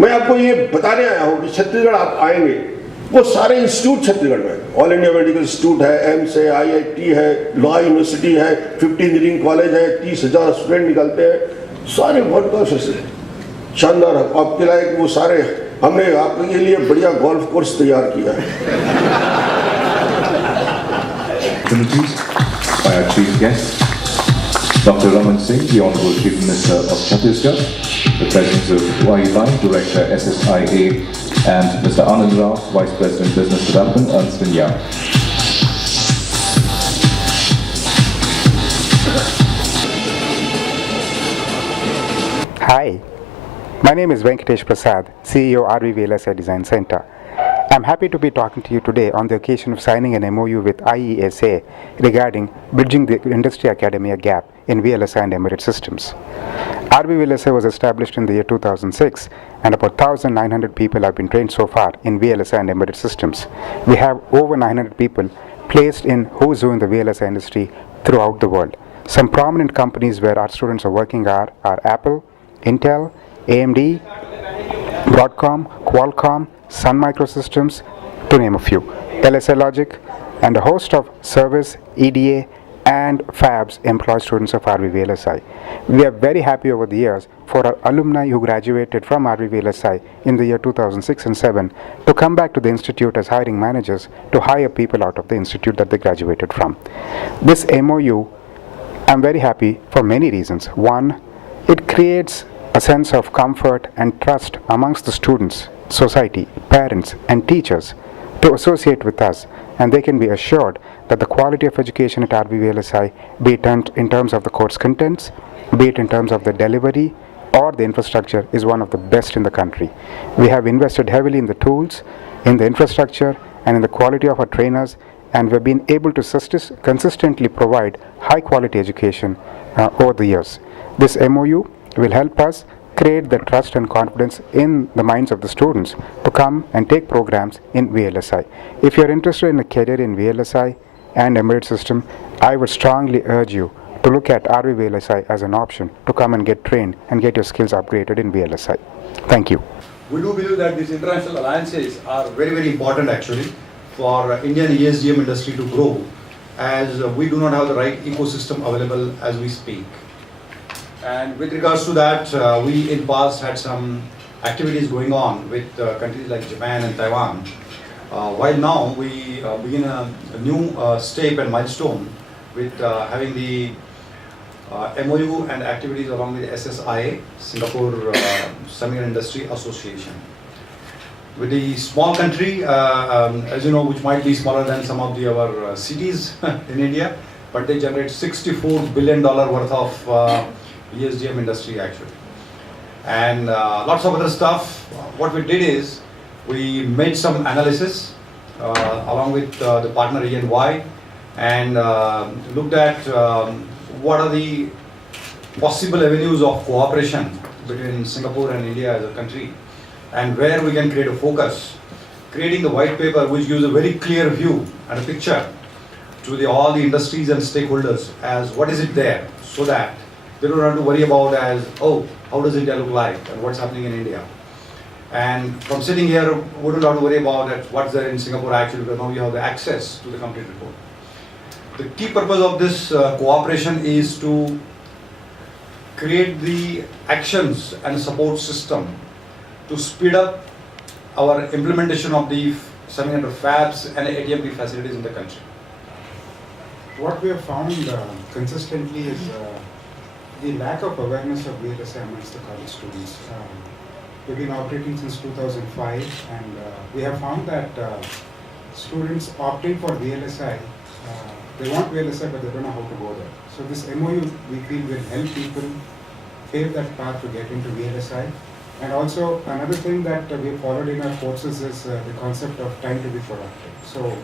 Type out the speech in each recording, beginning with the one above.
मैं आपको ये बताने आया हूँ कि छत्तीसगढ़ आप आएंगे, वो सारे इंस्टीट्यूट छत्तीसगढ़ में, ऑल इंडिया मेडिकल इंस्टीट्यूट है, एम्स है, IIT है, लॉ यूनिवर्सिटी है, 50 इंजीनियरिंग कॉलेज है, 30,000 स्टूडेंट निकलते हैं, सारे वर्ल्ड क्लास है, शानदार है। आपके लायक वो सारे, हमने आपके लिए बढ़िया गोल्फ कोर्स तैयार किया है। By our chief guest, Dr. Raman Singh, the Honorable Chief Minister of Chhattisgarh, the presence of Y. Lai, Director SSIA, and Mr. Anand Rao, Vice President Business Development, Ernst & Young. Hi, my name is Venkatesh Prasad, CEO RVVLSI Design Center. I'm happy to be talking to you today on the occasion of signing an MOU with IESA regarding bridging the industry academia gap in VLSI and embedded systems. RVVLSI was established in the year 2006 and about 1,900 people have been trained so far in VLSI and embedded systems. We have over 900 people placed in who's who in the VLSI industry throughout the world. Some prominent companies where our students are working are Apple, Intel, AMD, Broadcom, Qualcomm, Sun Microsystems, to name a few, LSI Logic, and a host of service, EDA, and fabs employ students of RVVLSI. We are very happy over the years for our alumni who graduated from RVVLSI in the year 2006 and 7 to come back to the institute as hiring managers to hire people out of the institute that they graduated from. This MOU, I'm very happy for many reasons. One, it creates a sense of comfort and trust amongst the students, society, parents, and teachers to associate with us, and they can be assured that the quality of education at RVVLSI, be it in terms of the course contents, be it in terms of the delivery or the infrastructure, is one of the best in the country. We have invested heavily in the tools, in the infrastructure, and in the quality of our trainers, and we've been able to consistently provide high quality education over the years. This MOU will help us create the trust and confidence in the minds of the students to come and take programs in VLSI. If you're interested in a career in VLSI and embedded system, I would strongly urge you to look at RVVLSI as an option to come and get trained and get your skills upgraded in VLSI. Thank you. We do believe that these international alliances are very, very important actually for Indian ESDM industry to grow, as we do not have the right ecosystem available as we speak. And with regards to that, we in past had some activities going on with countries like Japan and Taiwan. While now we begin a new step and milestone with having the MOU and activities along with SSIA, Singapore Semiconductor Industry Association. With the small country, as you know, which might be smaller than some of our cities in India, but they generate $64 billion worth of ESDM industry actually, and lots of other stuff. What we did is we made some analysis along with the partner E&Y, and looked at what are the possible avenues of cooperation between Singapore and India as a country, and where we can create a focus, creating the white paper which gives a very clear view and a picture to all the industries and stakeholders as what is it there, so that they don't have to worry about as, oh, how does India look like and what's happening in India. And from sitting here, we don't have to worry about that, what's there in Singapore actually, because now we have the access to the complete report. The key purpose of this cooperation is to create the actions and support system to speed up our implementation of the semiconductor fabs and ATMP facilities in the country. What we have found consistently is the lack of awareness of VLSI amongst the college students. We've been operating since 2005, and we have found that students opting for VLSI, they want VLSI but they don't know how to go there. So this MOU we feel will help people pave that path to get into VLSI. And also another thing that we have followed in our courses is the concept of time to be productive. So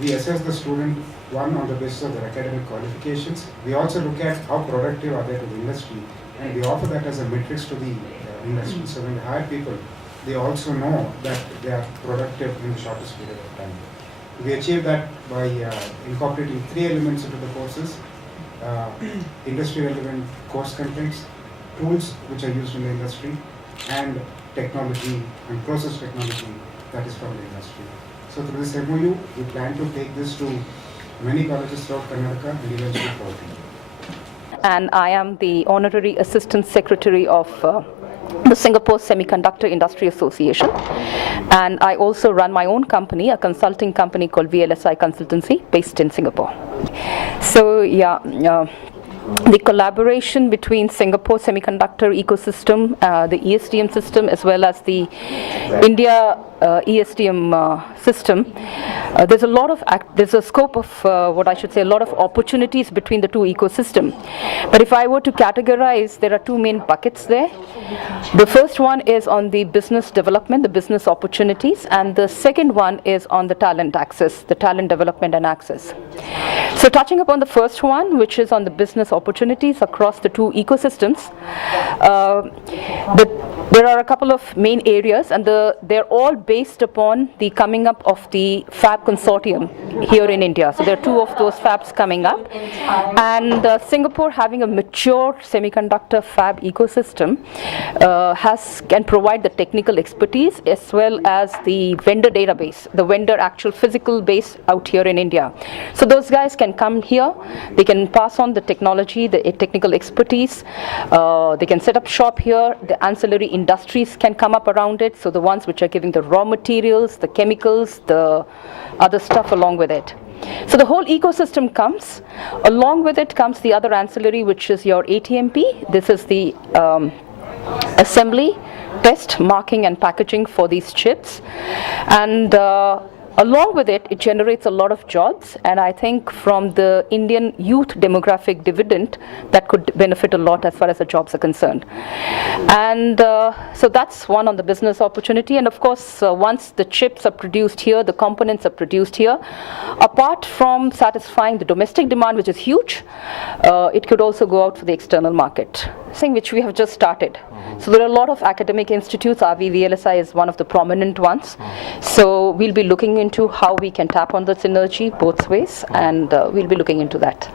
we assess the student, one, on the basis of their academic qualifications. We also look at how productive are they to the industry, and we offer that as a matrix to the industry. So when we hire people, they also know that they are productive in the shortest period of time. We achieve that by incorporating 3 elements into the courses: industry relevant course contents, tools which are used in the industry, and technology and process technology that is from the industry. So through this MOU, we plan to take this to many colleges throughout Karnataka and eventually throughout India. And I am the Honorary Assistant Secretary of the Singapore Semiconductor Industry Association. And I also run my own company, a consulting company called VLSI Consultancy, based in Singapore. So yeah, the collaboration between Singapore semiconductor ecosystem, the ESDM system, as well as the India ESDM system, there's a lot of there's a scope of what I should say, a lot of opportunities between the two ecosystems. But if I were to categorize, there are two main buckets there. The first one is on the business development, the business opportunities, and the second one is on the talent access, the talent development and access. So touching upon the first one, which is on the business opportunities across the two ecosystems, there are a couple of main areas, and they're all based upon the coming up of the Fab Consortium here in India. So there are two of those fabs coming up, and Singapore, having a mature semiconductor fab ecosystem, can provide the technical expertise as well as the vendor database, the vendor actual physical base out here in India. So those guys can come here, they can pass on the technology, the technical expertise, they can set up shop here, the ancillary industries can come up around it, so the ones which are giving the raw materials, the chemicals, the other stuff along with it. So the whole ecosystem comes. Along with it comes the other ancillary, which is your ATMP. This is the assembly, test, marking and packaging for these chips. And along with it, it generates a lot of jobs, and I think from the Indian youth demographic dividend, that could benefit a lot as far as the jobs are concerned. And so that's one on the business opportunity. And of course, once the chips are produced here, the components are produced here, apart from satisfying the domestic demand, which is huge, it could also go out for the external market, thing which we have just started. So there are a lot of academic institutes. RV VLSI is one of the prominent ones. So we'll be looking into how we can tap on the synergy both ways, and we'll be looking into that.